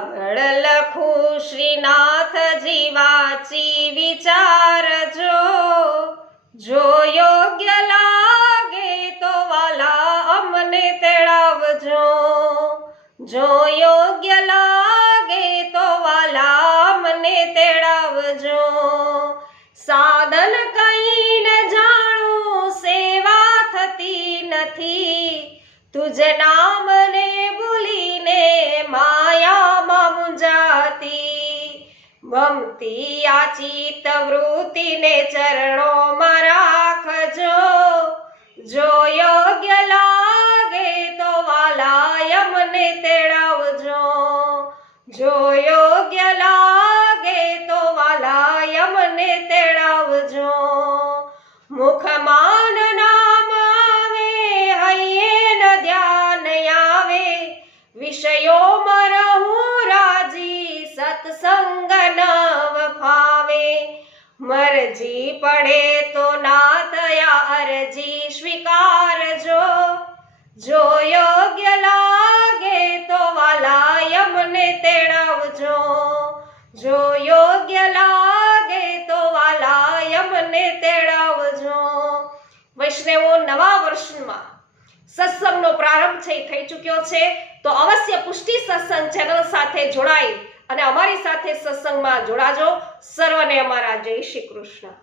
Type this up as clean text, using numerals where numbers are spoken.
આગળ લખું શ્રીનાથજી વાંચી વિચારજો, જો યોગ્ય લાગે તો વાલા અમને તેડાવજો, જો યોગ્ય લાગે તો વાલા અમને તેડાવજો. સાધન કહીને જાણું સેવા થતી નથી, તુજ નામને ભૂલીને માયામાં મૂંઝાતી. ગમતી આ ચિત્ત વૃત્તિને ચરણોમાં રાખજો, જો યોગ્ય લાગે તો વાલા અમને તેડાવજો, જો યોગ્ય લાગે તો વાલા અમને તેડાવજો. મુખમાં નામ આવે, હૈયે ન ધ્યાન આવે, વિષયોમાં રહું રાજી, સત્સંગ નવ ફાવે. મરજી પડે તો ના થયા અરજી સ્વીકારજો, જો યોગ્ય લાગે તો વાલા અમને તેડાવજો, જો યોગ્ય લાગે તો વાલા અમને તેડાવજો. વૈષ્ણવો, નવા વર્ષમાં સત્સંગનો પ્રારંભ થઈ ચૂક્યો છે, તો અવશ્ય પુષ્ટિ સત્સંગ ચેનલ સાથે જોડાઈ અને અમારી સાથે સત્સંગમાં જોડાજો. સર્વને અમારા જય શ્રી કૃષ્ણ.